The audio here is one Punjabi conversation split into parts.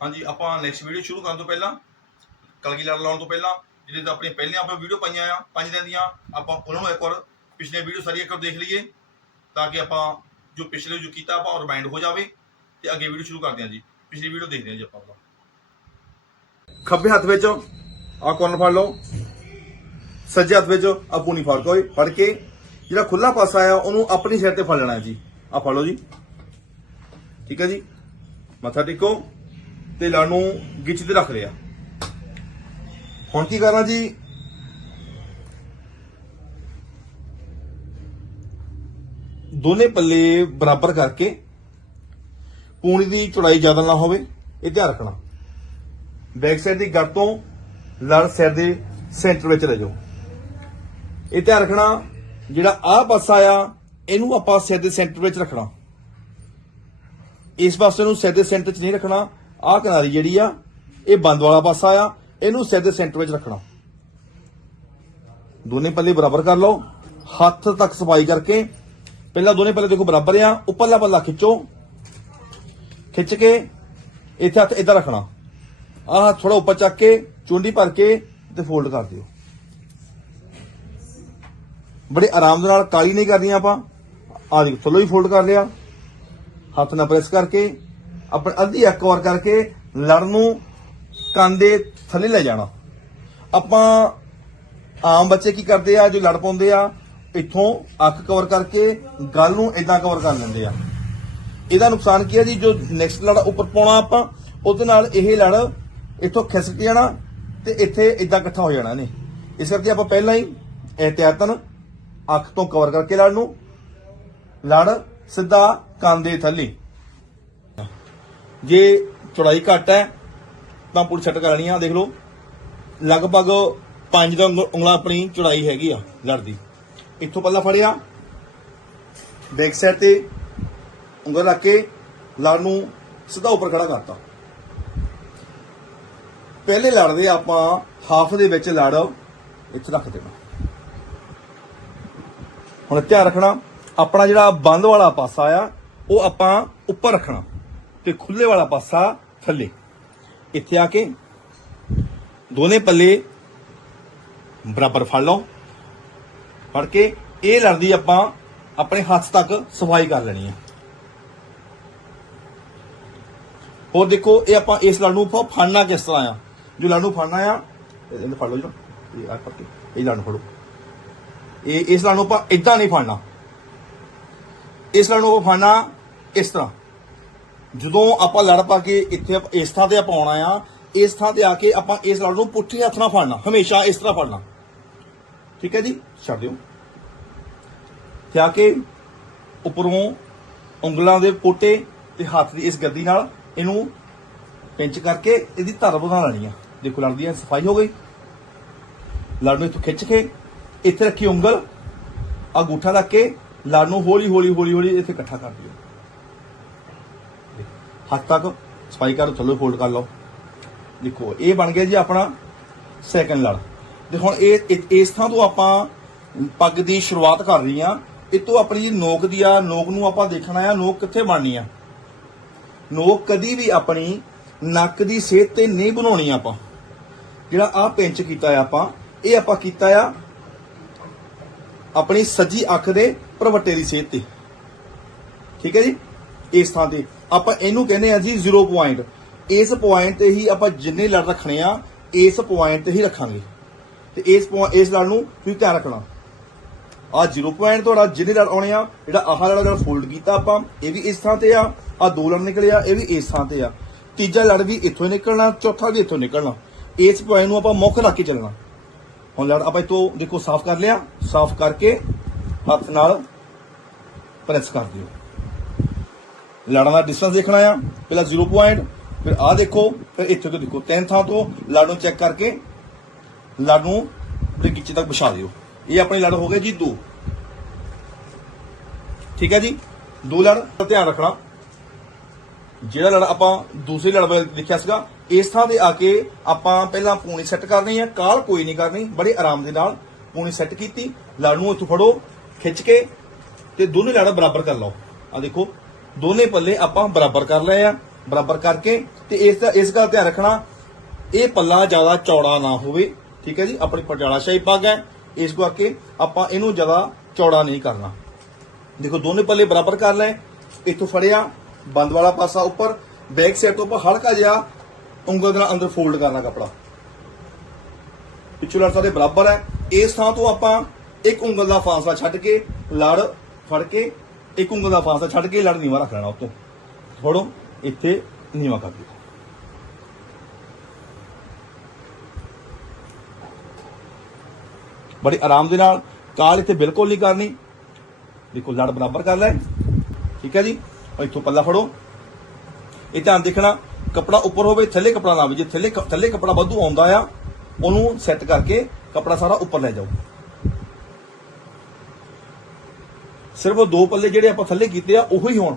ਹਾਂਜੀ, ਆਪਾਂ ਨੈਕਸਟ ਵੀਡੀਓ ਸ਼ੁਰੂ ਕਰਨ ਤੋਂ ਪਹਿਲਾਂ ਕਲਗੀ ਲੜ ਲਾਉਣ ਤੋਂ ਪਹਿਲਾਂ ਜਿਹੜੇ ਤਾਂ ਆਪਣੀਆਂ ਪਹਿਲੀਆਂ ਆਪਾਂ ਵੀਡੀਓ ਪਾਈਆਂ ਆ, ਪੰਜ ਦਿਨ ਦੀਆਂ, ਆਪਾਂ ਉਹਨਾਂ ਨੂੰ ਇੱਕ ਵਾਰ ਪਿਛਲੇ ਵੀਡੀਓ ਸਾਰੀਆਂ ਇੱਕ ਵਾਰ ਦੇਖ ਲਈਏ, ਤਾਂ ਕਿ ਆਪਾਂ ਜੋ ਪਿਛਲੇ ਜੋ ਕੀਤਾ ਆਪਾਂ ਰਿਮਾਈਂਡ ਹੋ ਜਾਵੇ, ਤੇ ਅੱਗੇ ਵੀਡੀਓ ਸ਼ੁਰੂ ਕਰਦੇ ਹਾਂ ਜੀ। ਪਿਛਲੀ ਵੀਡੀਓ ਦੇਖਦੇ ਹਾਂ ਜੀ ਆਪਾਂ ਆਪਣਾ। ਖੱਬੇ ਹੱਥ ਵਿੱਚ ਆ ਕੋਰਨ ਫੜ ਲਓ, ਸੱਜੇ ਹੱਥ ਵਿੱਚ ਆ ਪੂਣੀ ਫੜ ਕੋਈ ਫੜ ਕੇ ਜਿਹੜਾ ਖੁੱਲਾ ਪਾਸਾ ਆ, ਉਹਨੂੰ ਆਪਣੀ ਸਾਈਡ ਤੇ ਫੜ ਲੈਣਾ ਜੀ। ਆ ਫੜ ਲਓ ਜੀ। ਠੀਕ ਹੈ ਜੀ? ਮੱਥਾ ਟੇਕੋ ਤੇ ਲੜ ਨੂੰ ਗਿੱਚ ਤੇ ਰੱਖ ਲਿਆ। ਹੁਣ ਕੀ ਕਰਨਾ ਜੀ? ਦੋਨੇ ਪੱਲੇ ਬਰਾਬਰ ਕਰਕੇ ਪੂਣੀ ਦੀ ਚੌੜਾਈ ਜ਼ਿਆਦਾ ਨਾ ਹੋਵੇ, ਇਹ ਧਿਆਨ ਰੱਖਣਾ। ਬੈਕ ਸਾਈਡ ਦੀ ਗੱਟ ਤੋਂ ਲੜ ਸਿਰ ਦੇ ਸੈਂਟਰ ਵਿੱਚ ਲੈ ਜਾਓ। ਇਹ ਧਿਆਨ ਰੱਖਣਾ ਜਿਹੜਾ ਆਹ ਪਾਸਾ ਆ ਇਹਨੂੰ ਆਪਾਂ ਸਿਰ ਦੇ ਸੈਂਟਰ ਵਿੱਚ ਰੱਖਣਾ। ਇਸ ਪਾਸੇ ਨੂੰ ਸਿਰ ਦੇ ਸੈਂਟਰ 'ਚ ਨਹੀਂ ਰੱਖਣਾ। ਆਹ ਕਿਨਾਰੀ ਜਿਹੜੀ ਆ, ਇਹ ਬੰਦ ਵਾਲਾ ਪਾਸਾ ਆ ਇਹਨੂੰ ਸਿਰ ਦੇ ਸੈਂਟਰ ਵਿੱਚ ਰੱਖਣਾ। ਦੋਨੇ ਪੱਲੇ ਬਰਾਬਰ ਕਰ ਲਓ। ਹੱਥ ਤੱਕ ਸਫ਼ਾਈ ਕਰਕੇ, ਪਹਿਲਾਂ ਦੋਨੇ ਪੱਲੇ ਦੇਖੋ ਬਰਾਬਰ ਆ, ਉੱਪਰਲਾ ਪੱਲਾ ਖਿੱਚੋ। ਖਿੱਚ ਕੇ, ਇੱਥੇ ਹੱਥ ਇਦਾਂ ਰੱਖਣਾ। ਆਹ ਥੋੜਾ ਉੱਪਰ ਚੱਕ ਕੇ, ਚੁੰਡੀ ਭਰ ਕੇ ਤੇ ਫੋਲਡ ਕਰ ਦਿਓ। ਬੜੇ ਆਰਾਮ ਦੇ ਨਾਲ ਕਾਲੀ ਨਹੀਂ ਕਰਨੀ ਆਪਾਂ। ਆਹ ਦੇਖੋ ਥੱਲੋਂ ਹੀ ਫੋਲਡ ਕਰ ਲਿਆ। ਹੱਥ ਨਾਲ ਪ੍ਰੈਸ ਕਰਕੇ, ਆਪਣੀ ਅੱਧੀ ਅੱਖ ਕਵਰ ਕਰਕੇ ਲੜ ਨੂੰ ਕੰਨ ਦੇ ਥੱਲੇ ਲੈ ਜਾਣਾ। ਆਪਾਂ ਆਮ ਬੱਚੇ ਕੀ ਕਰਦੇ ਆ, ਜੋ ਲੜ ਪਾਉਂਦੇ ਆ, ਇੱਥੋਂ ਅੱਖ ਕਵਰ ਕਰਕੇ ਗੱਲ ਨੂੰ ਇਦਾਂ ਕਵਰ ਕਰ ਲੈਂਦੇ ਆ। ਇਹਦਾ ਨੁਕਸਾਨ ਕੀ ਹੈ ਜੀ, ਜੋ ਨੈਕਸਟ ਲੜ ਉੱਪਰ ਪਾਉਣਾ ਆਪਾਂ, ਉਹਦੇ ਨਾਲ ਇਹ ਲੜ ਇੱਥੋਂ ਖਿਸਕ ਜਾਣਾ ਤੇ ਇੱਥੇ ਇਦਾਂ ਇਕੱਠਾ ਹੋ ਜਾਣਾ ਨੇ ਇਸ ਕਰਕੇ ਆਪਾਂ ਪਹਿਲਾਂ ਹੀ ਇਹਤਿਆਤਨ ਅੱਖ ਤੋਂ ਕਵਰ ਕਰਕੇ ਲੜ ਨੂੰ। ਲੜ ਸਿੱਧਾ ਕੰਨ ਦੇ ਥੱਲੇ। ਜੇ ਚੌੜਾਈ ਘੱਟ ਹੈ, ਤਾਂ ਪੂਰੀ ਸੈੱਟ ਕਰਨੀ ਆ ਦੇਖ ਲਓ। ਲਗਭਗ 5 ਦਾ ਉਂਗ- ਉਂਗਲਾਂ ਆਪਣੀ ਚੌੜਾਈ ਹੈਗੀ ਆ ਲੜ ਦੀ ਇੱਥੋਂ ਪੱਲਾ ਫੜਿਆ। ਬੈਕ ਸਾਈਡ ਤੇ ਉਂਗਲ ਰੱਖ ਕੇ ਲੜ ਨੂੰ ਸਿੱਧਾ ਉੱਪਰ ਖੜਾ ਕਰਤਾ। ਪਹਿਲੇ ਲੜਦੇ ਆਪਾਂ ਹਾਫ ਦੇ ਵਿੱਚ ਲੜ ਇੱਥੇ ਰੱਖ ਦੇਣਾ। ਹੁਣ ਧਿਆਨ ਰੱਖਣਾ, ਆਪਣਾ ਜਿਹੜਾ ਬੰਦ ਵਾਲਾ ਪਾਸਾ ਆ, ਉਹ ਆਪਾਂ ਉੱਪਰ ਰੱਖਣਾ ਤੇ ਖੁੱਲੇ ਵਾਲਾ ਪਾਸਾ ਥੱਲੇ। ਇੱਥੇ ਆ ਕੇ ਦੋਨੇ ਪੱਲੇ ਬਰਾਬਰ ਫੜ ਲਓ। ਫੜ ਕੇ ਇਹ ਲੜਦੀ ਆਪਾਂ ਆਪਣੇ ਹੱਥ ਤੱਕ ਸਫ਼ਾਈ ਕਰ ਲੈਣੀ ਆ। ਹੋਰ ਦੇਖੋ, ਇਹ ਆਪਾਂ ਇਸ ਲੜ ਨੂੰ ਫੜਨਾ ਕਿਸ ਤਰ੍ਹਾਂ ਆ? ਜੋ ਲੜ ਨੂੰ ਫੜਨਾ ਆ, ਇਹਨੂੰ ਫੜ ਲਓ ਜੀ। ਇਹ ਆ ਫੜ ਇਹ ਲੜ ਨੂੰ ਫੜੋ। ਇਹ ਇਸ ਲੜ ਨੂੰ ਆਪਾਂ ਇਦਾਂ ਨਹੀਂ ਫੜਨਾ। ਇਸ ਲੜ ਨੂੰ ਆਪਾਂ ਫੜਨਾ ਇਸ ਤਰ੍ਹਾਂ। ਜਦੋਂ ਆਪਾਂ ਲੜ ਪਾ ਕੇ ਇੱਥੇ ਇਸ ਥਾਂ ਤੇ ਆਪਾਂ ਆਉਣਾ ਆ, ਇਸ ਥਾਂ ਤੇ ਆ ਕੇ ਆਪਾਂ ਇਸ ਲੜ ਨੂੰ ਪੁੱਠੇ ਹੱਥ ਨਾਲ ਫੜਨਾ, ਹਮੇਸ਼ਾ ਇਸ ਤਰ੍ਹਾਂ ਫੜਨਾ। ਠੀਕ ਹੈ ਜੀ? ਛੱਡ ਦਿਓ। ਤੇ ਆ ਕੇ ਉੱਪਰੋਂ ਉਂਗਲਾਂ ਦੇ ਪੋਟੇ ਤੇ ਹੱਥ ਦੀ ਇਸ ਗੱਦੀ ਨਾਲ ਇਹਨੂੰ ਪਿੰਚ ਕਰਕੇ ਇਹਦੀ ਧਰ ਬਣਾ ਲੈਣੀ ਆ ਦੇਖੋ ਲੜਦੀ ਦੀ ਸਫ਼ਾਈ ਹੋ ਗਈ। ਲੜ ਨੂੰ ਇੱਥੋਂ ਖਿੱਚ ਕੇ ਇੱਥੇ ਰੱਖੀ ਉਂਗਲ ਆ ਗੂਠਾ ਰੱਖ ਕੇ ਲੜ ਨੂੰ ਹੌਲੀ ਹੌਲੀ ਹੌਲੀ ਹੌਲੀ ਇੱਥੇ ਇਕੱਠਾ ਕਰ ਦਿਓ। ਹੱਥ ਤੱਕ ਸਫ਼ਾਈ ਕਰ, ਥੱਲੇ ਫੋਲਡ ਕਰ ਲਓ। ਦੇਖੋ, ਇਹ ਬਣ ਗਿਆ ਜੀ ਆਪਣਾ ਸੈਕੰਡ ਲੜ। ਤੇ ਹੁਣ ਇਹ ਇਸ ਥਾਂ ਤੋਂ ਆਪਾਂ ਪੱਗ ਦੀ ਸ਼ੁਰੂਆਤ ਕਰ ਰਹੀ ਆ ਇਹ ਤੋਂ ਆਪਣੀ ਜੀ ਨੋਕ ਦੀ ਆ, ਨੋਕ ਨੂੰ ਆਪਾਂ ਦੇਖਣਾ ਆ, ਨੋਕ ਕਿੱਥੇ ਬਣਨੀ ਆ? ਨੋਕ ਕਦੀ ਵੀ ਆਪਣੀ ਨੱਕ ਦੀ ਸਿਹਤ ਤੇ ਨਹੀਂ ਬਣਾਉਣੀ ਆਪਾਂ। ਜਿਹੜਾ ਆ ਪਿੰਚ ਕੀਤਾ ਆ ਆਪਾਂ, ਇਹ ਆਪਾਂ ਕੀਤਾ ਆ ਆਪਣੀ ਸੱਜੀ ਅੱਖ ਦੇ ਪਰਵੱਟੇ ਦੀ ਸੇਧ ਤੇ। ਠੀਕ ਹੈ ਜੀ? ਇਸ ਥਾਂ ਤੇ। ਆਪਾਂ ਇਹਨੂੰ ਕਹਿੰਦੇ ਆ ਜੀ 0 ਪੁਆਇੰਟ ਇਸ ਪੁਆਇੰਟ ਤੇ ਹੀ ਆਪਾਂ ਜਿੰਨੇ ਲੜ ਰੱਖਣੇ ਆ, ਇਸ ਪੁਆਇੰਟ ਤੇ ਹੀ ਰੱਖਾਂਗੇ। ਤੇ ਇਸ point- ਇਸ ਲੜ ਨੂੰ ਤੁਸੀਂ ਧਿਆਨ ਰੱਖਣਾ। ਆ 0 ਪੁਆਇੰਟ ਤੁਹਾਡਾ ਜਿੰਨੇ ਲੜ ਆਉਣੇ ਆ, ਜਿਹੜਾ ਆਹ ਲੜ ਜਿਹੜਾ ਫੋਲਡ ਕੀਤਾ ਆਪਾਂ, ਇਹ ਵੀ ਇਸ ਥਾਂ ਤੇ ਆ। ਆ ਦੋ ਲੜ ਨਿਕਲੇ ਆ ਇਹ ਵੀ ਇਸ ਥਾਂ ਤੇ ਆ। ਤੀਜਾ ਲੜ ਵੀ ਇੱਥੋਂ ਹੀ ਨਿਕਲਣਾ, ਚੌਥਾ ਵੀ ਇੱਥੋਂ ਨਿਕਲਣਾ। ਇਸ ਪੁਆਇੰਟ ਨੂੰ ਆਪਾਂ ਮੁੱਖ ਰੱਖ ਕੇ ਚੱਲਣਾ। ਹੁਣ ਲੜ, ਆਪਾਂ ਇਤੋਂ ਦੇਖੋ ਸਾਫ਼ ਕਰ ਲਿਆ, ਸਾਫ਼ ਕਰਕੇ ਹੱਥ ਨਾਲ ਪ੍ਰੈਸ ਕਰ ਦਿਓ। ਲੜਨ ਦਾ ਡਿਸਟੈਂਸ ਦੇਖਣਾ ਆ ਪਹਿਲਾਂ 0 ਪੁਆਇੰਟ ਫਿਰ ਆਹ ਦੇਖੋ, ਫਿਰ ਇੱਥੇ ਤੋਂ ਦੇਖੋ, ਤਿੰਨ ਥਾਂ ਤੋਂ ਲੜ ਨੂੰ ਚੈੱਕ ਕਰਕੇ ਲੜ ਨੂੰ ਆਪਣੇ ਗਿੱਚੇ ਤੱਕ ਵਿਛਾ ਦਿਓ। ਇਹ ਆਪਣੀ ਲੜ ਹੋ ਗਏ ਜੀ ਦੋ। ਠੀਕ ਹੈ ਜੀ? ਦੋ ਲੜ, ਧਿਆਨ ਰੱਖਣਾ। ਜਿਹੜਾ ਲੜ ਆਪਾਂ ਦੂਸਰੀ ਲੜ ਦੇਖਿਆ ਸੀਗਾ, ਇਸ ਥਾਂ ਤੇ ਆ ਕੇ ਆਪਾਂ ਪਹਿਲਾਂ ਪੂਣੀ ਸੈੱਟ ਕਰਨੀ ਹੈ ਕਾਲ ਕੋਈ ਨਹੀਂ ਕਰਨੀ, ਬੜੇ ਆਰਾਮ ਦੇ ਨਾਲ ਪੂਣੀ ਸੈੱਟ ਕੀਤੀ, ਲੜ ਨੂੰ ਇੱਥੋਂ ਫੜੋ, ਖਿੱਚ ਕੇ ਤੇ ਦੋਨੇ ਲੜ ਬਰਾਬਰ ਕਰ ਲਓ। ਆ ਦੇਖੋ, ਦੋਨੇ ਪੱਲੇ ਆਪਾਂ ਬਰਾਬਰ ਕਰ ਲਏ ਆ, ਬਰਾਬਰ ਕਰਕੇ ਤੇ ਇਸ ਦਾ, ਇਸ ਗੱਲ ਧਿਆਨ ਰੱਖਣਾ, ਇਹ ਪੱਲਾ ਜ਼ਿਆਦਾ ਚੌੜਾ ਨਾ ਹੋਵੇ, ਠੀਕ ਹੈ ਜੀ, ਆਪਣੀ ਪਟਿਆਲਾ ਸ਼ਾਹੀ ਪੱਗ ਹੈ, ਇਸ ਕਰਕੇ ਆਪਾਂ ਇਹਨੂੰ ਜ਼ਿਆਦਾ ਚੌੜਾ ਨਹੀਂ ਕਰਨਾ। ਦੇਖੋ, ਦੋਨੇ ਪੱਲੇ ਬਰਾਬਰ ਕਰ ਲਏ, ਇੱਥੋਂ ਫੜਿਆ ਬੰਦ ਵਾਲਾ ਪਾਸਾ ਉੱਪਰ, ਬੈਕ ਸਾਈਡ ਤੋਂ ਉੱਪਰ ਹਲਕਾ ਜਿਹਾ ਉਂਗਲ ਦੇ ਨਾਲ ਅੰਦਰ ਫੋਲਡ ਕਰਨਾ ਕਪੜਾ। ਪਿੱਛੋਂ ਲੜ ਸਾਡੇ ਬਰਾਬਰ ਹੈ। ਇਸ ਥਾਂ ਤੋਂ ਆਪਾਂ ਇੱਕ ਉਂਗਲ ਦਾ ਫਾਸਲਾ ਛੱਡ ਕੇ ਲੜ ਫੜ ਕੇ ਇੱਕ ਉਂਗਲ ਦਾ ਫਾਸਲਾ ਛੱਡ ਕੇ ਲੜ ਨੀਵਾ ਰੱਖ ਲੈਣਾ ਉਤੋਂ। ਫੜੋ, ਇੱਥੇ ਨੀਵਾ ਕਰ ਦਿਓ ਬੜੀ ਆਰਾਮ ਦੇ ਨਾਲ ਕਾਲ ਇੱਥੇ ਬਿਲਕੁਲ ਨਹੀਂ ਕਰਨੀ। ਦੇਖੋ ਲੜ ਬਰਾਬਰ ਕਰ ਲੈ ਠੀਕ ਹੈ ਜੀ? ਔਰ ਇੱਥੋਂ ਪੱਲਾ ਫੜੋ। ਇਹ ਧਿਆਨ ਦੇਖਣਾ, ਕਪੜਾ ਉੱਪਰ ਹੋਵੇ, ਥੱਲੇ ਕਪੜਾ ਨਾ ਆਵੇ ਜੇ ਥੱਲੇ ਥੱਲੇ ਕਪੜਾ ਵਾਧੂ ਆਉਂਦਾ ਆ, ਉਹਨੂੰ ਸੈੱਟ ਕਰਕੇ ਕਪੜਾ ਸਾਰਾ ਉੱਪਰ ਲੈ ਜਾਓ। ਸਿਰਫ ਉਹ ਦੋ ਪੱਲੇ ਜਿਹੜੇ ਆਪਾਂ ਥੱਲੇ ਕੀਤੇ ਆ, ਉਹੀ ਹੋਣ।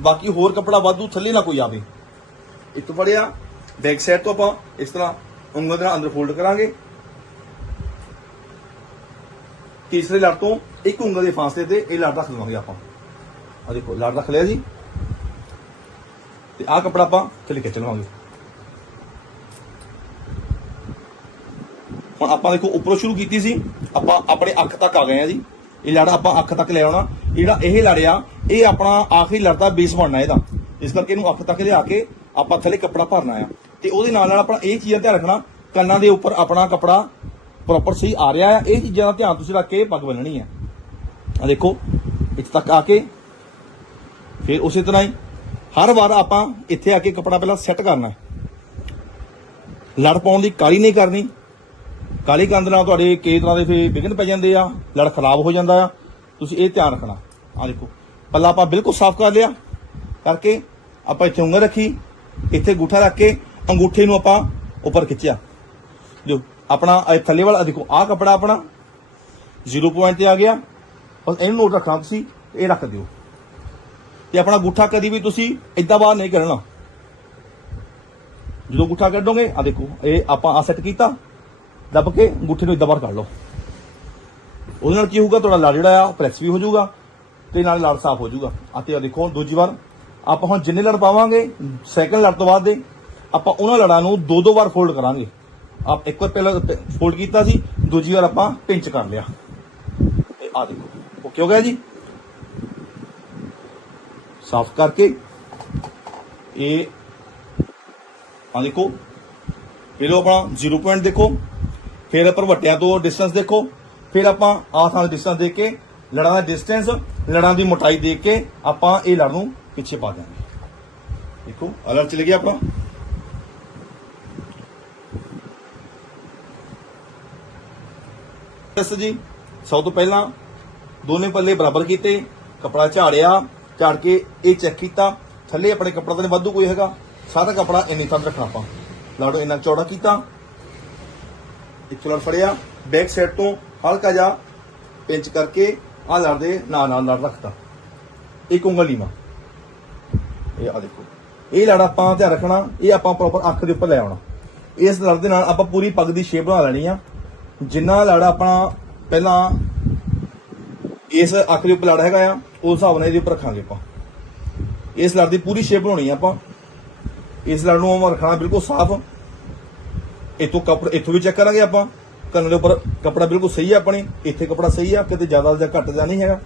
ਬਾਕੀ ਹੋਰ ਕਪੜਾ ਵਾਧੂ ਥੱਲੇ ਨਾ ਕੋਈ ਆਵੇ। ਇੱਕ ਫੜਿਆ ਬੈਕ ਸਾਈਡ ਤੋਂ ਆਪਾਂ ਇਸ ਤਰ੍ਹਾਂ ਉਂਗਲ ਦੇ ਨਾਲ ਅੰਦਰ ਫੋਲਡ ਕਰਾਂਗੇ। ਤੀਸਰੇ ਲੜ ਤੋਂ ਇੱਕ ਉਂਗਲ ਦੇ ਫਾਸਲੇ ਤੇ ਇਹ ਲੜ ਰੱਖ ਲਵਾਂਗੇ ਆਪਾਂ। ਆ ਦੇਖੋ, ਲੜ ਰੱਖ ਲਿਆ ਜੀ। ਤੇ ਆਹ ਕਪੜਾ ਆਪਾਂ ਥੱਲੇ ਖਿੱਚ ਲਵਾਂਗੇ ਹੁਣ ਆਪਾਂ ਦੇਖੋ, ਉੱਪਰੋਂ ਸ਼ੁਰੂ ਕੀਤੀ ਸੀ, ਆਪਾਂ ਆਪਣੇ ਅੱਖ ਤੱਕ ਆ ਗਏ ਆ ਜੀ। ਇਹ ਲੜ ਆਪਾਂ ਅੱਖ ਤੱਕ ਲੈ ਆਉਣਾ। ਜਿਹੜਾ ਇਹ ਲੜਿਆ, ਇਹ ਆਪਣਾ ਆਖਰੀ ਲੜਦਾ ਬੇਸ ਬਣਨਾ ਇਹਦਾ। ਇਸ ਕਰਕੇ ਇਹਨੂੰ ਅੱਖ ਤੱਕ ਲਿਆ ਕੇ ਆਪਾਂ ਥੱਲੇ ਕੱਪੜਾ ਭਰਨਾ ਆ। ਤੇ ਉਹਦੇ ਨਾਲ ਨਾਲ ਆਪਣਾ ਇਹ ਚੀਜ਼ਾਂ ਧਿਆਨ ਰੱਖਣਾ, ਕੰਨਾਂ ਦੇ ਉੱਪਰ ਆਪਣਾ ਕੱਪੜਾ ਪ੍ਰੋਪਰ ਸਹੀ ਆ ਰਿਹਾ ਆ। ਇਹ ਚੀਜ਼ਾਂ ਦਾ ਧਿਆਨ ਤੁਸੀਂ ਰੱਖ ਕੇ ਪੱਗ ਬੰਨਣੀ ਹੈ ਆ ਦੇਖੋ, ਇੱਥੇ ਤੱਕ ਆ ਕੇ, ਫਿਰ ਉਸੇ ਤਰ੍ਹਾਂ ਹੀ ਹਰ ਵਾਰ ਆਪਾਂ ਇੱਥੇ ਆ ਕੇ ਕੱਪੜਾ ਪਹਿਲਾਂ ਸੈੱਟ ਕਰਨਾ ਲੜ ਪਾਉਣ ਦੀ ਕਾਲੀ ਨਹੀਂ ਕਰਨੀ। ਕਾਲੀ ਕੰਦ ਨਾਲ ਤੁਹਾਡੇ ਕਈ ਤਰ੍ਹਾਂ ਦੇ ਫੇ ਵਿਘਨ ਪੈ ਜਾਂਦੇ ਆ, ਲੜ ਖਰਾਬ ਹੋ ਜਾਂਦਾ ਆ। ਤੁਸੀਂ ਇਹ ਧਿਆਨ ਰੱਖਣਾ। ਆ ਦੇਖੋ, ਪੱਲਾ ਆਪਾਂ ਬਿਲਕੁਲ ਸਾਫ਼ ਕਰ ਲਿਆ। ਕਰਕੇ ਆਪਾਂ ਇੱਥੇ ਉਂਗਲ ਰੱਖੀ। ਇੱਥੇ ਅੰਗੂਠਾ ਰੱਖ ਕੇ ਅੰਗੂਠੇ ਨੂੰ ਆਪਾਂ ਉੱਪਰ ਖਿੱਚਿਆ। ਜੋ ਆਪਣਾ ਥੱਲੇ ਵਾਲਾ ਦੇਖੋ, ਆਹ ਕਪੜਾ ਆਪਣਾ। 0 ਪੁਆਇੰਟ ਤੇ ਆ ਗਿਆ। ਬਸ ਇਹਨੂੰ ਨੋਟ ਰੱਖਣਾ ਤੁਸੀਂ, ਇਹ ਰੱਖ ਦਿਓ। ਤੇ ਆਪਣਾ ਗੁੱਠਾ ਕਦੀ ਵੀ ਤੁਸੀਂ ਇਦਾਂ ਬਾਹਰ ਨਹੀਂ ਕਰਨਾ। ਜਦੋਂ ਗੁੱਠਾ ਕੱਢੋਗੇ ਆ ਦੇਖੋ, ਇਹ ਆਪਾਂ ਆ ਸੈੱਟ ਕੀਤਾ, ਦੱਬ ਕੇ ਗੁੱਠੇ ਨੂੰ ਇਦਾਂ ਬਾਹਰ ਕੱਢ ਲਓ। ਉਹਦੇ ਨਾਲ ਕੀ ਹੋਊਗਾ, ਤੁਹਾਡਾ ਲੜ ਜਿਹੜਾ ਆ ਪ੍ਰੈਸ ਵੀ ਹੋ ਜਾਊਗਾ, ਤੇ ਨਾਲ ਲੜ ਸਾਫ਼ ਹੋ ਜਾਊਗਾ। ਆ ਤੇ ਆ ਦੇਖੋ, ਦੂਜੀ ਵਾਰ, ਆਪਾਂ ਹੁਣ ਜਿੰਨੇ ਲੜ ਪਾਵਾਂਗੇ ਸੈਕੰਡ ਲੜ ਤੋਂ ਬਾਅਦ ਦੇ, ਆਪਾਂ ਉਹਨਾਂ ਲੜਾਂ ਨੂੰ ਦੋ ਦੋ ਵਾਰ ਫੋਲਡ ਕਰਾਂਗੇ। ਆਪ ਇੱਕ ਵਾਰ ਪਹਿਲਾਂ ਫੋਲਡ ਕੀਤਾ ਸੀ, ਦੂਜੀ ਵਾਰ ਆਪਾਂ ਪਿੰਚ ਕਰ ਲਿਆ। ਤੇ ਆ ਦੇਖੋ ਓਕੇ ਹੋ ਗਿਆ ਜੀ? ਸਾਫ਼ ਕਰਕੇ ਇਹ ਆ ਦੇਖੋ ਫਿਰ ਉਹ ਆਪਣਾ 0 ਪੁਆਇੰਟ ਦੇਖੋ, ਫਿਰ ਆਪਾਂ ਵੱਟਿਆਂ ਤੋਂ ਡਿਸਟੈਂਸ ਦੇਖੋ, ਫਿਰ ਆਪਾਂ ਆਹ ਥਾਂ ਡਿਸਟੈਂਸ ਦੇਖ ਕੇ, ਲੜਾਂ ਦਾ ਡਿਸਟੈਂਸ ਲੜਾਂ ਦੀ ਮੋਟਾਈ ਦੇਖ ਕੇ ਆਪਾਂ ਇਹ ਲੜ ਨੂੰ ਪਿੱਛੇ ਪਾ ਦਾਂਗੇ ਦੇਖੋ ਅਲਰ ਚਲੇ ਗਿਆ ਆਪਣਾ। ਇਸ ਜੀ, ਸਭ ਤੋਂ ਪਹਿਲਾਂ ਦੋਨੇ ਪੱਲੇ ਬਰਾਬਰ ਕੀਤੇ, ਕਪੜਾ ਝਾੜਿਆ ਝਾੜ ਕੇ ਇਹ ਚੈੱਕ ਕੀਤਾ। ਥੱਲੇ ਆਪਣੇ ਕੱਪੜਾ ਤਾਂ ਨਹੀਂ, ਵਾਧੂ ਕੋਈ ਹੈਗਾ। ਸਾਰਾ ਕੱਪੜਾ ਇੰਨੀ ਤੱਕ ਰੱਖਣਾ ਆਪਾਂ। ਲਾੜੋ ਇੰਨਾ ਚੌੜਾ ਕੀਤਾ। ਇੱਕ ਲੜ ਫੜਿਆ। ਬੈਕ ਸਾਈਡ ਤੋਂ ਹਲਕਾ ਜਿਹਾ ਪਿੰਚ ਕਰਕੇ ਆ ਲੜ ਦੇ ਨਾਲ ਨਾਲ ਲੜ ਰੱਖਤਾ। ਇੱਕ ਉਂਗਲ ਨੀਵਾ। ਇਹ ਆ ਦੇਖੋ। ਇਹ ਲੜ ਆਪਾਂ ਧਿਆਨ ਰੱਖਣਾ। ਇਹ ਆਪਾਂ ਪ੍ਰੋਪਰ ਅੱਖ ਦੇ ਉੱਪਰ ਲੈ ਆਉਣਾ। ਇਸ ਲੜ ਦੇ ਨਾਲ ਆਪਾਂ ਪੂਰੀ ਪੱਗ ਦੀ ਸ਼ੇਪ ਬਣਾ ਲੈਣੀ ਆ। ਜਿੰਨਾ ਲੜ ਆਪਣਾ ਪਹਿਲਾਂ ਇਸ ਅੱਖ ਦੇ ਉੱਪਰ ਲੜ ਹੈਗਾ ਆ ਉਸ ਹਿਸਾਬ ਨਾਲ ਇਹਦੇ ਉੱਪਰ ਰੱਖਾਂਗੇ ਆਪਾਂ। ਇਸ ਲੜ ਦੀ ਪੂਰੀ ਸ਼ੇਪ ਬਣਾਉਣੀ ਆ ਆਪਾਂ। ਇਸ ਲੜ ਨੂੰ ਆਪਾਂ ਰੱਖਣਾ ਬਿਲਕੁਲ ਸਾਫ਼। ਇਤੋਂ ਕੱਪੜਾ ਇੱਥੋਂ ਵੀ ਚੈੱਕ ਕਰਾਂਗੇ ਆਪਾਂ। ਕੰਨ ਦੇ ਉੱਪਰ ਕੱਪੜਾ ਬਿਲਕੁਲ ਸਹੀ ਆ ਆਪਣੀ। ਇੱਥੇ ਕੱਪੜਾ ਸਹੀ ਆ, ਕਿਤੇ ਜ਼ਿਆਦਾ ਜਾਂ ਘੱਟ ਜਾਂ ਨਹੀਂ ਹੈਗਾ।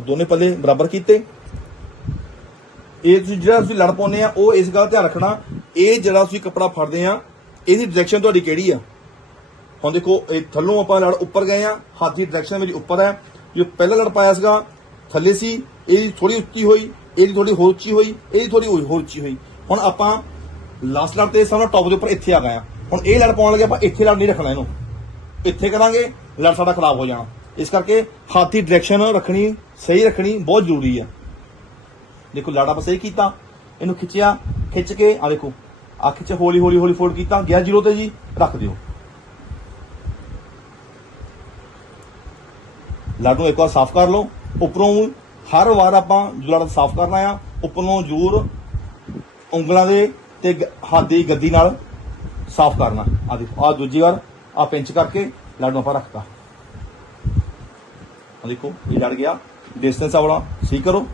ਦੋਨੇ ਪੱਲੇ ਬਰਾਬਰ ਕੀਤੇ। ਇਹ ਤੁਸੀਂ ਜਿਹੜਾ ਤੁਸੀਂ ਲੜ ਪਾਉਂਦੇ ਆ, ਉਹ ਇਸ ਗੱਲ ਧਿਆਨ ਰੱਖਣਾ। ਇਹ ਜਿਹੜਾ ਤੁਸੀਂ ਕੱਪੜਾ ਫੜਦੇ ਆ, ਇਹਦੀ ਡਾਇਰੈਕਸ਼ਨ ਤੁਹਾਡੀ ਕਿਹੜੀ ਆ? ਹੁਣ ਦੇਖੋ, ਇਹ ਥੱਲੋਂ ਆਪਾਂ ਲੜ ਉੱਪਰ ਗਏ ਆ, ਹੱਥ ਦੀ ਡਾਇਰੈਕਸ਼ਨ ਮੇਰੀ ਉੱਪਰ ਹੈ। ਜੋ ਪਹਿਲਾ ਲੜ ਪਾਇਆ ਸੀਗਾ, ਥੱਲੇ ਸੀ ਇਹਦੀ ਥੋੜੀ ਉੱਚੀ ਹੋਈ ਇਹਦੀ ਥੋੜੀ ਹੋਰ ਉੱਚੀ ਹੋਈ ਇਹਦੀ ਥੋੜੀ ਹੋਰ ਉੱਚੀ ਹੋਈ। ਹੁਣ ਆਪਾਂ ਲਾਸਟ ਲੜ ਤੇ ਸਾਡਾ ਟੌਪ ਦੇ ਉੱਪਰ ਇੱਥੇ ਆ ਗਏ ਆ ਹੁਣ ਇਹ ਲੜ ਪਾਉਣ ਲੱਗੇ ਆਪਾਂ ਇੱਥੇ ਲੜ ਨਹੀਂ ਰੱਖਣਾ ਇਹਨੂੰ। ਇੱਥੇ ਕਰਾਂਗੇ, ਲੜ ਸਾਡਾ ਖਰਾਬ ਹੋ ਜਾਣਾ। ਇਸ ਕਰਕੇ ਹਾਥੀ ਡਾਇਰੈਕਸ਼ਨ ਰੱਖਣੀ, ਸਹੀ ਰੱਖਣੀ ਬਹੁਤ ਜ਼ਰੂਰੀ ਆ। ਦੇਖੋ ਲੜ ਆਪਾਂ ਸਹੀ ਕੀਤਾ, ਇਹਨੂੰ ਖਿੱਚਿਆ, ਖਿੱਚ ਕੇ ਆ ਦੇਖੋ ਆ ਖਿੱਚ ਹੌਲੀ ਹੌਲੀ ਹੌਲੀ ਫੋਲਡ ਕੀਤਾ, ਗਿਆ ਜ਼ੀਰੋ ਤੇ ਜੀ, ਰੱਖ ਦਿਓ। ਲਾਡੂ ਇੱਕ ਵਾਰ ਸਾਫ਼ ਕਰ ਲਓ। ਉੱਪਰੋਂ ਹਰ ਵਾਰ ਆਪਾਂ ਜੋ ਲੜ ਸਾਫ਼ ਕਰਨਾ ਆ। ਉੱਪਰੋਂ ਜ਼ਰੂਰ ਉਂਗਲਾਂ ਦੇ ਤੇ ਹੱਥ ਦੀ ਗੱਦੀ ਨਾਲ ਸਾਫ਼ ਕਰਨਾ। ਆ ਦੇਖੋ ਆ ਦੂਜੀ ਵਾਰ ਆ ਪਿੰਚ ਕਰਕੇ ਲੜ ਨੂੰ ਆਪਾਂ ਰੱਖਤਾ। ਆਹ ਦੇਖੋ ਇਹ ਲੜ ਗਿਆ। ਡਿਸਟੈਂਸ ਆਪਣਾ ਸਹੀ ਕਰੋ।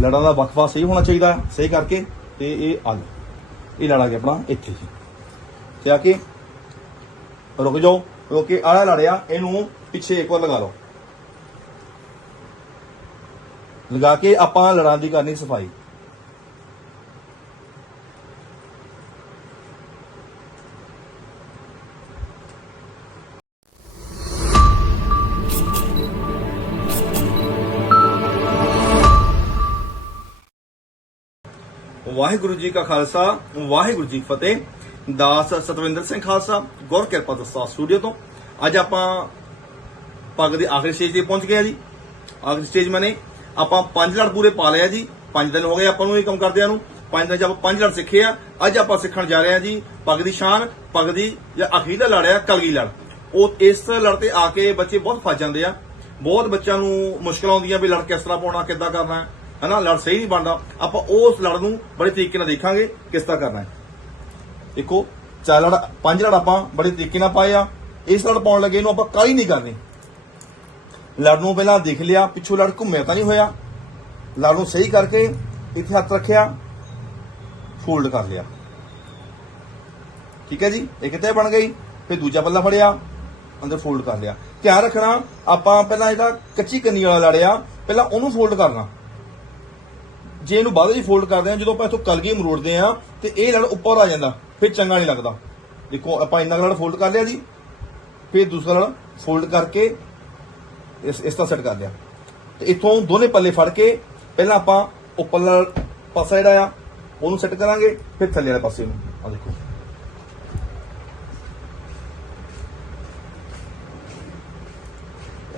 ਲੜਾਂ ਦਾ ਵਕਫਾ ਸਹੀ ਹੋਣਾ ਚਾਹੀਦਾ ਹੈ, ਸਹੀ ਕਰਕੇ। ਤੇ ਇਹ ਆ ਇਹ ਲੜਾ ਗਿਆ ਆਪਣਾ ਇੱਥੇ ਤੇ ਆ ਕੇ ਰੁਕ ਜਾਓ। ਕਿਉਂਕਿ ਆਲਾ ਲੜਿਆ ਇਹਨੂੰ ਪਿੱਛੇ ਇੱਕ ਵਾਰ ਲਗਾ ਲਓ। ਲਗਾ ਕੇ ਆਪਾਂ ਲੜਾਂ ਦੀ ਕਰਨੀ ਸਫ਼ਾਈ। ਵਾਹਿਗੁਰੂ ਜੀ ਕਾ ਖਾਲਸਾ, ਵਾਹਿਗੁਰੂ ਜੀ ਫਤਿਹ। ਦਾਸ ਸਤਵਿੰਦਰ ਸਿੰਘ ਖਾਲਸਾ, ਗੁਰ ਕਿਰਪਾ ਦਸਤਾ ਸਟੂਡੀਓ ਤੋਂ। ਅੱਜ ਆਪਾਂ ਪੱਗ ਦੇ ਆਖਰੀ ਸਟੇਜ ਤੇ ਪਹੁੰਚ ਗਏ ਜੀ। ਆਖਰੀ ਸਟੇਜ ਮਨੇ ਆਪਾਂ ਪੰਜ ਲੜ ਪੂਰੇ ਪਾ ਲਿਆ ਜੀ। ਪੰਜ ਦਿਨ ਹੋ ਗਏ ਆਪਾਂ ਨੂੰ ਇਹ ਕੰਮ ਕਰਦਿਆਂ ਨੂੰ। ਪੰਜ ਦਿਨ ਚ ਆਪਾਂ ਪੰਜ ਲੜ ਸਿੱਖੇ ਆ। ਅੱਜ ਆਪਾਂ ਸਿੱਖਣ ਜਾ ਰਹੇ ਆ ਜੀ। ਪੱਗ ਦੀ ਸ਼ਾਨ, ਪੱਗ ਦੀ ਜਾਂ ਅਖੀਰਲਾ ਲੜ ਆ, ਕਲਗੀ ਲੜ। ਉਹ ਇਸ ਲੜ ਤੇ ਆ ਕੇ ਬੱਚੇ ਬਹੁਤ ਫਸ ਜਾਂਦੇ ਆ। ਬਹੁਤ ਬੱਚਿਆਂ ਨੂੰ ਮੁਸ਼ਕਲ ਆਉਂਦੀਆਂ ਵੀ ਲੜ ਕਿਸ ਤਰ੍ਹਾਂ ਪਾਉਣਾ, ਕਿੱਦਾਂ ਕਰਨਾ। ਹੈ ਹਨਾ? ਲੜ ਸਹੀ ਨਹੀਂ ਬਣਦਾ। ਆਪਾਂ ਉਸ ਲੜ ਨੂੰ ਬੜੇ ਤਰੀਕੇ ਨਾਲ ਦੇਖਾਂਗੇ ਕਿਸ ਤਰ੍ਹਾਂ ਕਰਨਾ ਹੈ। ਦੇਖੋ, ਚਾਰ ਲੜ, ਪੰਜ ਲੜ ਆਪਾਂ ਬੜੇ ਤਰੀਕੇ ਨਾਲ ਪਾਏ ਆ। ਇਸ ਲੜ ਪਾਉਣ ਲੱਗੇ ਇਹਨੂੰ ਆਪਾਂ ਕਾਲੀ ਨਹੀਂ ਕਰਨੀ। ਲੜ ਨੂੰ ਪਹਿਲਾਂ ਦੇਖ ਲਿਆ, ਪਿੱਛੋਂ ਲੜ ਘੁੰਮਿਆ ਤਾਂ ਨਹੀਂ ਹੋਇਆ। ਲੜ ਨੂੰ ਸਹੀ ਕਰਕੇ ਇੱਥੇ ਹੱਥ ਰੱਖਿਆ ਫੋਲਡ ਕਰ ਲਿਆ। ਠੀਕ ਹੈ ਜੀ? ਇਹ ਕਿਤੇ ਬਣ ਗਈ, ਫਿਰ ਦੂਜਾ ਪੱਲਾ ਫੜਿਆ, ਅੰਦਰ ਫੋਲਡ ਕਰ ਲਿਆ। ਧਿਆਨ ਰੱਖਣਾ, ਆਪਾਂ ਪਹਿਲਾਂ ਇਹਦਾ ਕੱਚੀ ਕੰਨੀ ਵਾਲਾ ਲੜਿਆ, ਪਹਿਲਾਂ ਉਹਨੂੰ ਫੋਲਡ ਕਰਨਾ। ਜੇ ਇਹਨੂੰ ਬਾਅਦ ਵਿੱਚ ਫੋਲਡ ਕਰਦੇ ਆ ਜਦੋਂ ਆਪਾਂ ਇਥੋਂ ਕਲਗੀ ਮਰੋੜਦੇ ਆ ਤੇ ਇਹ ਲੜ ਉੱਪਰ ਆ ਜਾਂਦਾ, ਫਿਰ ਚੰਗਾ ਨਹੀਂ ਲੱਗਦਾ। ਦੇਖੋ, ਆਪਾਂ ਇੰਨਾ ਕੁ ਲੜ ਫੋਲਡ ਕਰ ਲਿਆ ਜੀ। ਫਿਰ ਦੂਸਰਾ ਲੜ ਫੋਲਡ ਕਰਕੇ ਇਸ ਇਸ ਤਰ੍ਹਾਂ ਸੈੱਟ ਕਰ ਲਿਆ ਤੇ ਇੱਥੋਂ ਦੋਨੇ ਪੱਲੇ ਫੜ ਕੇ ਪਹਿਲਾਂ ਆਪਾਂ ਉੱਪਰਲਾ ਪਾਸਾ ਜਿਹੜਾ ਆ, ਉਹਨੂੰ ਸੈੱਟ ਕਰਾਂਗੇ, ਫਿਰ ਥੱਲੇ ਵਾਲੇ ਪਾਸੇ ਨੂੰ। ਆ ਦੇਖੋ।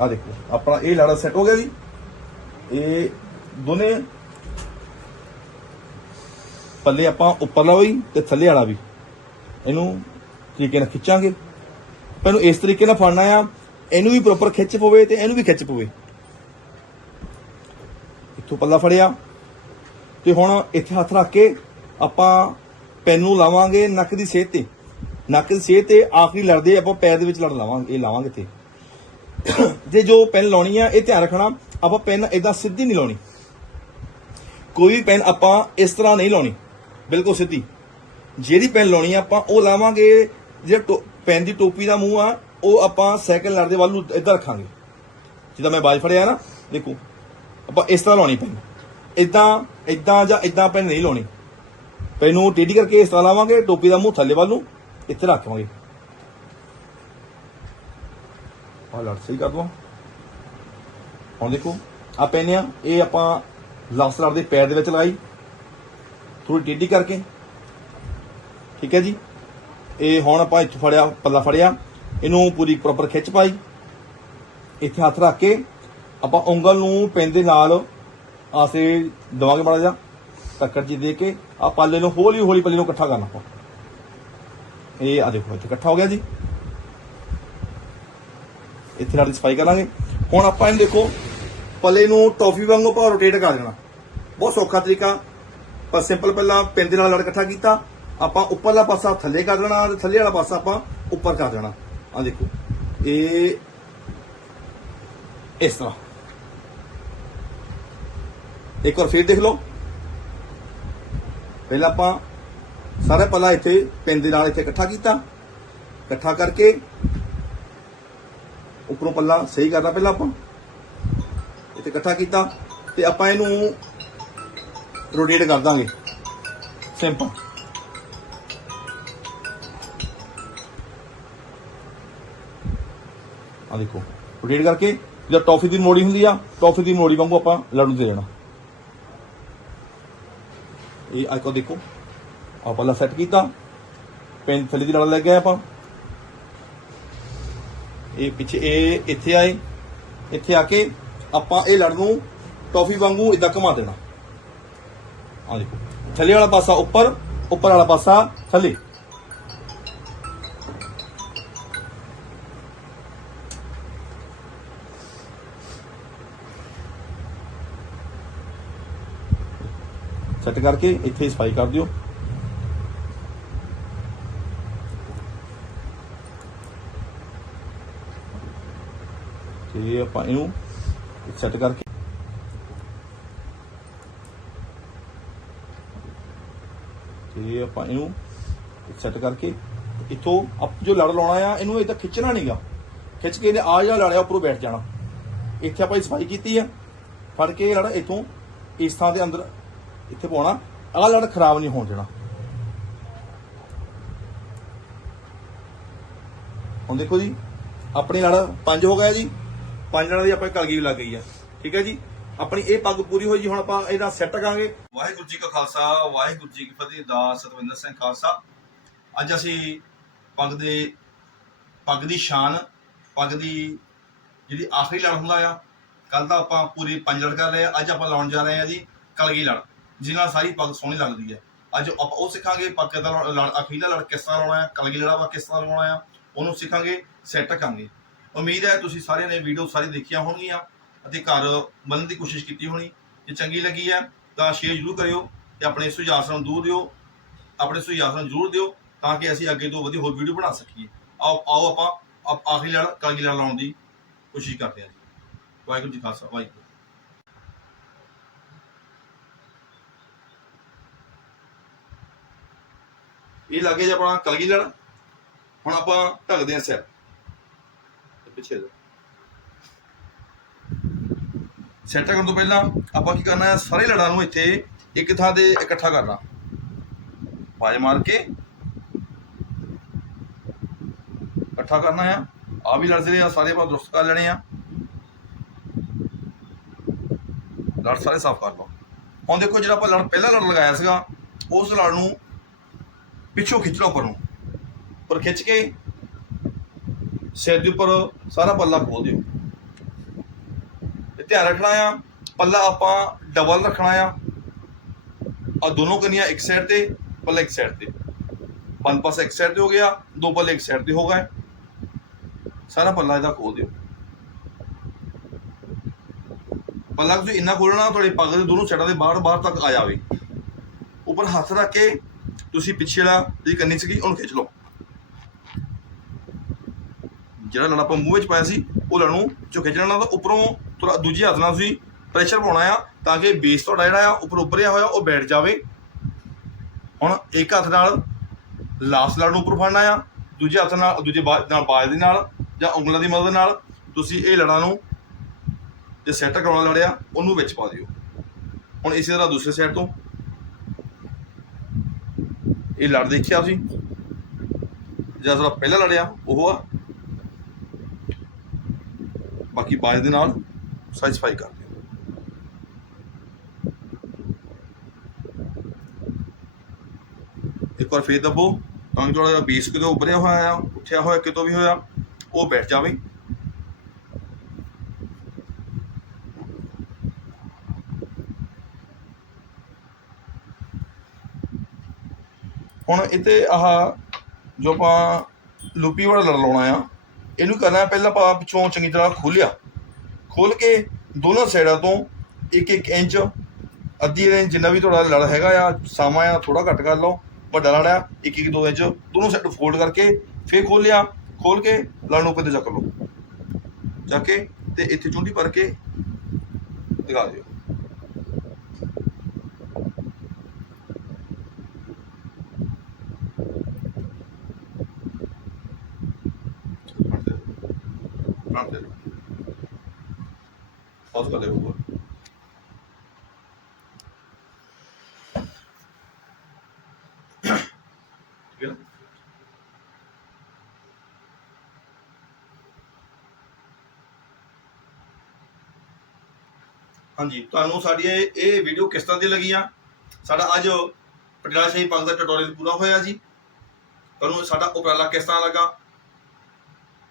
ਆ ਦੇਖੋ, ਆਪਣਾ ਇਹ ਲਾੜਾ ਸੈੱਟ ਹੋ ਗਿਆ ਜੀ। ਇਹ ਦੋਨੇ ਪੱਲੇ ਆਪਾਂ ਉੱਪਰਲਾ ਵੀ ਤੇ ਥੱਲੇ ਵਾਲਾ ਵੀ। ਇਹਨੂੰ ਤਰੀਕੇ ਨਾਲ ਖਿੱਚਾਂਗੇ। ਪਹਿਲਾਂ ਇਸ ਤਰੀਕੇ ਨਾਲ ਫੜਨਾ ਆ ਇਹਨੂੰ ਵੀ ਪ੍ਰੋਪਰ ਖਿੱਚ ਪਵੇ ਤੇ ਇਹਨੂੰ ਵੀ ਖਿੱਚ ਪਵੇ। ਇੱਥੋਂ ਪੱਲਾ ਫੜਿਆ ਤੇ ਹੁਣ ਇੱਥੇ ਹੱਥ ਰੱਖ ਕੇ ਆਪਾਂ ਪੈਨ ਨੂੰ ਲਾਵਾਂਗੇ ਨੱਕ ਦੀ ਸੇਧ ਤੇ। ਨੱਕ ਦੀ ਸੇਧ ਤੇ ਆਖਰੀ ਲੜਦੇ ਆਪਾਂ ਪੈਰ ਦੇ ਵਿੱਚ ਲੜ ਲਾਵਾਂਗੇ, ਇਹ ਲਾਵਾਂਗੇ ਇੱਥੇ। ਜੇ ਜੋ ਪੈਨ ਲਾਉਣੀ ਆ, ਇਹ ਧਿਆਨ ਰੱਖਣਾ, ਆਪਾਂ ਪੈਨ ਇਦਾਂ ਸਿੱਧੀ ਨਹੀਂ ਲਾਉਣੀ। ਕੋਈ ਵੀ ਪੈਨ ਆਪਾਂ ਇਸ ਤਰ੍ਹਾਂ ਨਹੀਂ ਲਾਉਣੀ, ਬਿਲਕੁਲ ਸਿੱਧੀ। ਜਿਹੜੀ ਪੈਨ ਲਾਉਣੀ ਆ ਆਪਾਂ ਉਹ ਲਾਵਾਂਗੇ, ਜੇ ਪੈਨ ਦੀ ਟੋਪੀ ਦਾ ਮੂੰਹ ਆ ਉਹ ਆਪਾਂ ਸੈਕਿੰਡ ਲੜ ਦੇ ਵੱਲ ਨੂੰ ਇੱਧਰ ਰੱਖਾਂਗੇ। ਜਿੱਦਾਂ ਮੈਂ ਬਾਜ ਫੜਿਆ ਨਾ, ਦੇਖੋ, ਆਪਾਂ ਇਸ ਤਰ੍ਹਾਂ ਲਾਉਣੀ ਪੈਣੀ। ਇਦਾਂ ਇਦਾਂ ਜਾਂ ਇਦਾਂ ਪੈਨ ਨਹੀਂ ਲਾਉਣੀ। ਪੈਨ ਨੂੰ ਟੇਢੀ ਕਰਕੇ ਇਸ ਤਰ੍ਹਾਂ ਲਾਵਾਂਗੇ, ਟੋਪੀ ਦਾ ਮੂੰਹ ਥੱਲੇ ਵੱਲ ਨੂੰ ਇੱਥੇ ਰੱਖਾਂਗੇ ਆ ਲੜ ਸਹੀ ਕਰ ਦਵਾਂ। ਹੁਣ ਦੇਖੋ ਆ ਪੈਨ ਆ, ਇਹ ਆਪਾਂ ਲਾਸਟ ਲੜ ਦੇ ਪੈਰ ਦੇ ਵਿੱਚ ਲਾਈ। ਥੋੜੀ ਟੇਢੀ ਕਰਕੇ। ਠੀਕ ਹੈ ਜੀ? ਇਹ ਹੁਣ ਆਪਾਂ ਇੱਥੋਂ ਫੜਿਆ, ਪੱਲਾ ਫੜਿਆ। ਇਹਨੂੰ ਪੂਰੀ ਪ੍ਰੋਪਰ ਖਿੱਚ ਪਾਈ। ਇੱਥੇ ਹੱਥ ਰੱਖ ਕੇ ਆਪਾਂ ਉਂਗਲ ਨੂੰ ਪੈਨ ਦੇ ਨਾਲ ਆਸੇ ਦਵਾਂਗੇ ਮਾੜਾ ਜਾ ਟੱਕਰ ਜੀ ਦੇ ਕੇ ਆ ਪੱਲੇ ਨੂੰ ਹੌਲੀ ਹੌਲੀ ਪੱਲੇ ਨੂੰ ਇਕੱਠਾ ਕਰਨਾ ਆਪਾਂ। ਇਹ ਆ ਦੇਖੋ, ਇੱਥੇ ਇਕੱਠਾ ਹੋ ਗਿਆ ਜੀ। ਇੱਥੇ ਨਾਲ ਸਫ਼ਾਈ ਕਰਾਂਗੇ। ਹੁਣ ਆਪਾਂ ਇਹਨੂੰ ਦੇਖੋ, ਪੱਲੇ ਨੂੰ ਟੌਫੀ ਵਾਂਗੂ ਆਪਾਂ ਰੋਟੇਟ ਕਰ ਦੇਣਾ। ਬਹੁਤ ਸੌਖਾ ਤਰੀਕਾ। ਪਰ ਸਿੰਪਲ ਪਹਿਲਾਂ ਪੈਨ ਦੇ ਨਾਲ ਲੜ ਇਕੱਠਾ ਕੀਤਾ। ਆਪਾਂ ਉੱਪਰਲਾ ਪਾਸਾ ਥੱਲੇ ਕਰ ਦੇਣਾ ਤੇ ਥੱਲੇ ਵਾਲਾ ਪਾਸਾ ਆਪਾਂ ਉੱਪਰ ਕਰ ਦੇਣਾ। ਆ ਦੇਖੋ। ਇਹ ਇਸ ਤਰ੍ਹਾਂ। ਇੱਕ ਵਾਰ ਫੇਰ ਦੇਖ ਲਓ। ਪਹਿਲਾਂ ਆਪਾਂ ਸਾਰਾ ਪੱਲਾ ਇੱਥੇ ਪੈਨ ਦੇ ਨਾਲ ਇੱਥੇ ਇਕੱਠਾ ਕੀਤਾ। ਇਕੱਠਾ ਕਰਕੇ ਉੱਪਰੋਂ ਪੱਲਾ ਸਹੀ ਕਰਨਾ ਪਹਿਲਾਂ ਆਪਾਂ। ਇੱਥੇ ਇਕੱਠਾ ਕੀਤਾ ਤੇ ਆਪਾਂ ਇਹਨੂੰ ਰੋਟੇਟ ਕਰ ਦਾਂਗੇ। ਸਿੰਪਲ ਦੇਖੋ ਰੋਟੇਟ ਕਰਕੇ ਜਦ ਟੌਫੀ ਦੀ ਮੋੜੀ ਹੁੰਦੀ ਆ ਟੌਫੀ ਦੀ ਮੋੜੀ ਵਾਂਗੂ ਆਪਾਂ ਲੜੂ ਦੇ ਦੇਣਾ ਇਹ ਆ ਦੇਖੋ ਆ ਪੱਲਾ ਸੈੱਟ ਕੀਤਾ ਪੈਨ ਥੱਲੇ ਦੀ ਲੜ ਲੱਗ ਗਏ ਆਪਾਂ। ਇਹ ਪਿੱਛੇ ਇਹ ਇੱਥੇ ਆਏ, ਇੱਥੇ ਆ ਕੇ ਆਪਾਂ ਇਹ ਲੜ ਨੂੰ ਟੌਫੀ ਵਾਂਗੂ ਇਦਾਂ ਘੁਮਾ ਦੇਣਾ। ਆ ਦੇਖੋ, ਥੱਲੇ ਵਾਲਾ ਪਾਸਾ ਉੱਪਰ ਉੱਪਰ ਵਾਲਾ ਪਾਸਾ ਥੱਲੇ। ਸੈੱਟ ਕਰਕੇ ਇੱਥੇ ਸਫ਼ਾਈ ਕਰ ਦਿਓ। ਤੇ ਆਪਾਂ ਇਹਨੂੰ ਸੈੱਟ ਕਰਕੇ ਤੇ ਆਪਾਂ ਇਹਨੂੰ ਸੈੱਟ ਕਰਕੇ ਇੱਥੋਂ ਆਪ ਜੋ ਲੜ ਲਾਉਣਾ ਆ, ਇਹਨੂੰ ਇਦਾਂ ਖਿੱਚਣਾ ਨਹੀਂਗਾ ਖਿੱਚ ਕੇ ਇਹਨੇ ਆ ਜਾ ਲੜਿਆ ਉੱਪਰੋਂ ਬੈਠ ਜਾਣਾ। ਇੱਥੇ ਆਪਾਂ ਸਫ਼ਾਈ ਕੀਤੀ ਆ। ਫੜ ਕੇ ਇਹ ਲੜ, ਇੱਥੋਂ ਇਸ ਥਾਂ ਦੇ ਅੰਦਰ ਇੱਥੇ ਪਾਉਣਾ। ਆਹ ਲੜ ਖਰਾਬ ਨਹੀਂ ਹੋਣ ਦੇਣਾ। ਹੁਣ ਦੇਖੋ ਜੀ ਆਪਣੀ ਲੜ ਪੰਜ ਹੋ ਗਿਆ ਜੀ। ਪੰਜ ਲੜਾਂ ਦੀ ਆਪਾਂ ਕਲਗੀ ਵੀ ਲੱਗ ਗਈ ਆ। ਠੀਕ ਹੈ ਜੀ? ਆਪਣੀ ਇਹ ਪੱਗ ਪੂਰੀ ਹੋਈ ਜੀ ਹੁਣ ਆਪਾਂ ਇਹਦਾ ਸੈੱਟ ਕਰਾਂਗੇ। ਵਾਹਿਗੁਰੂ ਜੀ ਕਾ ਖਾਲਸਾ ਵਾਹਿਗੁਰੂ ਜੀ ਕੀ ਫਤਿਹ ਦਾ ਸਤਵਿੰਦਰ ਸਿੰਘ ਖਾਲਸਾ। ਅੱਜ ਅਸੀਂ ਪੱਗ ਦੇ ਪੱਗ ਦੀ ਸ਼ਾਨ ਪੱਗ ਦੀ ਜਿਹੜੀ ਆਖਰੀ ਲੜ ਹੁੰਦਾ ਆ ਕੱਲ ਦਾ ਆਪਾਂ ਪੂਰੀ ਪੰਜ ਲੜ ਕਰ ਲਏ ਆ, ਅੱਜ ਆਪਾਂ ਲਾਉਣ ਜਾ ਰਹੇ ਹਾਂ ਜੀ ਕਲਗੀ ਲੜ। ਜਿਹਦੇ ਨਾਲ ਸਾਰੀ ਪੱਗ ਸੋਹਣੀ ਲੱਗਦੀ ਹੈ। ਅੱਜ ਆਪਾਂ ਉਹ ਸਿੱਖਾਂਗੇ ਪੱਗ ਦਾ ਲੜ- ਲੜ ਕਿਸ ਤਰ੍ਹਾਂ ਲਾਉਣਾ ਹੈ, ਕਲਗੀ ਲੜਾ ਵਾ ਕਿਸ ਤਰ੍ਹਾਂ ਲਾਉਣਾ ਆ ਉਹਨੂੰ ਸਿੱਖਾਂਗੇ ਸੈੱਟ ਕਰਾਂਗੇ ਉਮੀਦ ਹੈ ਤੁਸੀਂ ਸਾਰਿਆਂ ਨੇ ਵੀਡੀਓ ਸਾਰੀ ਦੇਖੀਆਂ ਹੋਣਗੀਆਂ ਅਤੇ ਘਰ ਬਣਨ ਦੀ ਕੋਸ਼ਿਸ਼ ਕੀਤੀ ਹੋਣੀ। ਜੇ ਚੰਗੀ ਲੱਗੀ ਹੈ ਤਾਂ ਸ਼ੇਅਰ ਜ਼ਰੂਰ ਕਰਿਓ ਤੇ ਆਪਣੇ ਸੁਝਾਅ ਸਾਨੂੰ ਦੂਰ ਦਿਓ। ਆਪਣੇ ਸੁਝਾਅ ਸਾਨੂੰ ਜ਼ਰੂਰ ਦਿਓ ਤਾਂ ਕਿ ਅਸੀਂ ਅੱਗੇ ਤੋਂ ਵਧੀਆ ਹੋਰ ਵੀਡੀਓ ਬਣਾ ਸਕੀਏ। ਆਓ ਆਓ ਆਪਾਂ ਆਪ- ਆਖਰੀ ਲੜ, ਕਲਗੀ ਲੜ ਲਾਉਣ ਦੀ ਕੋਸ਼ਿਸ਼ ਕਰਦੇ ਹਾਂ ਜੀ। ਵਾਹਿਗੁਰੂ ਜੀ ਖਾਲਸਾ, ਵਾਹਿਗੁਰੂ। ਇਹ ਲੱਗੇ ਜੀ ਆਪਣਾ ਕਲਗੀ ਲੜ ਹੁਣ ਆਪਾਂ ਢੱਕਦੇ ਹਾਂ ਸਿਰ। ਪਿੱਛੇ ਜਾ। ਸੈੱਟ ਕਰਨ ਤੋਂ ਪਹਿਲਾਂ ਆਪਾਂ ਕੀ ਕਰਨਾ ਹੈ, ਸਾਰੇ ਲੜਾਂ ਨੂੰ ਇੱਥੇ ਇੱਕ ਥਾਂ ਤੇ ਇਕੱਠਾ ਕਰਨਾ। ਬਾਜ ਮਾਰ ਕੇ ਇਕੱਠਾ ਕਰਨਾ ਆ ਆ ਵੀ ਲੜ ਜਿਹੜੇ ਆ ਸਾਰੇ ਆਪਾਂ ਦੁਰਸਤ ਕਰ ਲੈਣੇ ਆ। ਲੜ ਸਾਰੇ ਸਾਫ਼ ਕਰ ਲਓ। ਹੁਣ ਦੇਖੋ ਜਿਹੜਾ ਆਪਾਂ ਲੜ ਪਹਿਲਾ ਲੜ ਲਗਾਇਆ ਸੀਗਾ, ਉਸ ਲੜ ਨੂੰ ਪਿੱਛੋਂ ਖਿੱਚਣਾ ਉੱਪਰ ਨੂੰ। ਪਰ ਖਿੱਚ ਕੇ ਸਿਰ ਦੇ ਉੱਪਰ ਸਾਰਾ ਪੱਲਾ ਖੋਲ ਦਿਓ। ਧਿਆਨ ਰੱਖਣਾ ਆ, ਪੱਲਾ ਆਪਾਂ ਡਬਲ ਰੱਖਣਾ ਆ। ਆ ਦੋਨੋਂ ਕਨੀਆਂ ਇੱਕ ਸਾਈਡ ਤੇ, ਪੱਲਾ ਇੱਕ ਸਾਈਡ ਤੇ। ਪੰਜ ਪਾਸੇ ਇੱਕ ਸਾਈਡ ਤੇ ਹੋ ਗਿਆ, ਦੋ ਪੱਲੇ ਇੱਕ ਸਾਈਡ ਤੇ ਹੋ ਗਏ। ਸਾਰਾ ਪੱਲਾ ਇਹਦਾ ਖੋਲ ਦਿਓ। ਪੱਲਾ ਤੁਸੀਂ ਇੰਨਾ ਖੋਲਣਾ, ਤੁਹਾਡੇ ਪੱਗ ਦੇ ਦੋਨੋਂ ਸਾਈਡਾਂ ਦੇ ਬਾਹਰ ਬਾਹਰ ਤੱਕ ਆ ਜਾਵੇ। ਉੱਪਰ ਹੱਥ ਰੱਖ ਕੇ ਤੁਸੀਂ ਪਿੱਛੇ ਵਾਲਾ ਜਿਹੜੀ ਕੰਨੀ ਸੀਗੀ, ਉਹਨੂੰ ਖਿੱਚ ਲਓ। ਜਿਹੜਾ ਲੜ ਆਪਾਂ ਮੂੰਹ ਵਿੱਚ ਪਾਇਆ ਸੀ, ਉਹ ਲੜ ਨੂੰ ਜੋ ਖਿੱਚਣਾ ਨਾ ਉੱਪਰੋਂ ਥੋੜਾ ਦੂਜੀ ਹੱਥ ਨਾਲ ਤੁਸੀਂ ਪ੍ਰੈਸ਼ਰ ਪਾਉਣਾ ਆ, ਤਾਂ ਕਿ ਬੇਸ ਤੁਹਾਡਾ ਜਿਹੜਾ ਆ, ਉੱਪਰ ਉੱਭਰਿਆ ਹੋਇਆ, ਉਹ ਬੈਠ ਜਾਵੇ। ਹੁਣ ਇੱਕ ਹੱਥ ਨਾਲ ਲਾਸਟ ਲੜ ਨੂੰ ਉੱਪਰ ਫੜਨਾ ਆ, ਦੂਜੇ ਹੱਥ ਨਾਲ, ਦੂਜੇ ਬਾ- ਨਾਲ ਬਾਜ ਦੇ ਨਾਲ ਜਾਂ ਉਂਗਲਾਂ ਦੀ ਮਦਦ ਨਾਲ ਤੁਸੀਂ ਇਹ ਲੜਾਂ ਨੂੰ ਜੇ ਸੈੱਟ ਕਰਾਉਣਾ ਲੜਿਆ, ਉਹਨੂੰ ਵਿੱਚ ਪਾ ਦਿਓ। ਹੁਣ ਇਸੇ ਤਰ੍ਹਾਂ ਦੂਸਰੇ ਸਾਈਡ ਤੋਂ ਇਹ ਲੜ ਦੇਖਿਆ ਤੁਸੀਂ ਜਿਹੜਾ ਸਾਡਾ ਪਹਿਲਾ ਲੜਿਆ, ਉਹ ਆ। ਬਾਕੀ ਬਾਜ ਦੇ ਨਾਲ ਸੈਟੀਸਫਾਈ ਕਰ ਦਿਓ ਇੱਕ ਵਾਰ ਫੇਰ ਦਬੋ। ਤਾਂ ਕਿ ਤੁਹਾਡਾ ਬੇਸ ਕਿਤੋਂ ਉੱਭਰਿਆ ਹੋਇਆ ਆ, ਉੱਠਿਆ ਹੋਇਆ, ਕਿਤੋਂ ਵੀ ਹੋਇਆ, ਉਹ ਬੈਠ ਜਾਵੇ। ਹੁਣ ਇੱਥੇ ਆਹ ਜੋ ਆਪਾਂ ਲੁੱਪੀ ਵਾਲਾ ਲੜ ਲਾਉਣਾ ਆ, ਇਹਨੂੰ ਕਰਨਾ ਪਹਿਲਾਂ ਆਪਾਂ ਪਿੱਛੋਂ ਚੰਗੀ ਤਰ੍ਹਾਂ ਖੋਲਿਆ। ਖੋਲ ਕੇ ਦੋਨੋਂ ਸਾਈਡਾਂ ਤੋਂ 1-1 ਇੰਚ, ਅੱਧੀ ਇੰਚ ਜਿੰਨਾ ਵੀ ਤੁਹਾਡਾ ਲੜ ਹੈਗਾ ਆ, ਸਾਮਾ ਆ ਥੋੜਾ ਘੱਟ ਕਰ ਲਓ, ਵੱਡਾ ਲੜ ਆ 1-1 2 ਇੰਚ, ਦੋਨੋਂ ਸਾਈਡ ਫੋਲਡ ਕਰਕੇ ਫੇਰ ਖੋਲਿਆ। ਖੋਲ ਕੇ ਲੜ ਨੂੰ ਉੱਪਰ ਤੇ ਚੱਕ ਲਓ। ਚੱਕ ਕੇ ਤੇ ਇੱਥੇ ਚੁੰਡੀ ਭਰ ਕੇ ਲਗਾ ਦਿਓ। Pode valer o corpo. ਹਾਂਜੀ, ਤੁਹਾਨੂੰ ਸਾਡੀ ਇਹ ਵੀਡੀਓ ਕਿਸ ਤਰ੍ਹਾਂ ਦੀ ਲੱਗੀ ਆ ਸਾਡਾ ਅੱਜ ਪਟਿਆਲਾ ਸ਼ਾਹੀ ਪੱਗ ਦਾ ਟਿਊਟੋਰੀਅਲ ਪੂਰਾ ਹੋਇਆ ਜੀ। ਤੁਹਾਨੂੰ ਸਾਡਾ ਉਪਰਾਲਾ ਕਿਸ ਤਰ੍ਹਾਂ ਲੱਗਾ?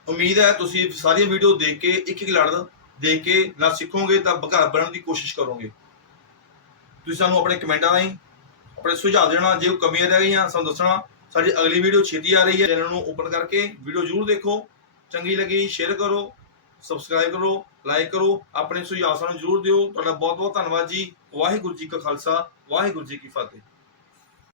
ਉਮੀਦ ਹੈ ਤੁਸੀਂ ਸਾਰੀਆਂ ਵੀਡੀਓ ਦੇਖ ਕੇ ਇੱਕ ਇੱਕ ਲੜਨ ਦੇਖ ਕੇ ਨਾ ਸਿੱਖੋਗੇ ਤਾਂ ਘਰ ਬਣਨ ਦੀ ਕੋਸ਼ਿਸ਼ ਕਰੋਗੇ। ਤੁਸੀਂ ਸਾਨੂੰ ਆਪਣੇ ਕਮੈਂਟਾਂ ਰਾਹੀਂ ਆਪਣੇ ਸੁਝਾਅ ਦੇਣਾ, ਜੇ ਕੋਈ ਕਮੀਆਂ ਰਹਿ ਗਈਆਂ ਸਾਨੂੰ ਦੱਸਣਾ। ਸਾਡੀ ਅਗਲੀ ਵੀਡੀਓ ਛੇਤੀ ਆ ਰਹੀ ਹੈ। ਚੈਨਲ ਨੂੰ ਓਪਨ ਕਰਕੇ ਵੀਡੀਓ ਜ਼ਰੂਰ ਦੇਖੋ। ਚੰਗੀ ਲੱਗੀ ਸ਼ੇਅਰ ਕਰੋ ਸਬਸਕ੍ਰਾਈਬ ਕਰੋ ਲਾਈਕ ਕਰੋ। ਆਪਣੇ ਸੁਝਾਅ ਸਾਨੂੰ ਜ਼ਰੂਰ ਦਿਓ। ਤੁਹਾਡਾ ਬਹੁਤ ਬਹੁਤ ਧੰਨਵਾਦ ਜੀ। ਵਾਹਿਗੁਰੂ ਜੀ ਕਾ ਖਾਲਸਾ, ਵਾਹਿਗੁਰੂ ਜੀ ਕੀ ਫਤਿਹ।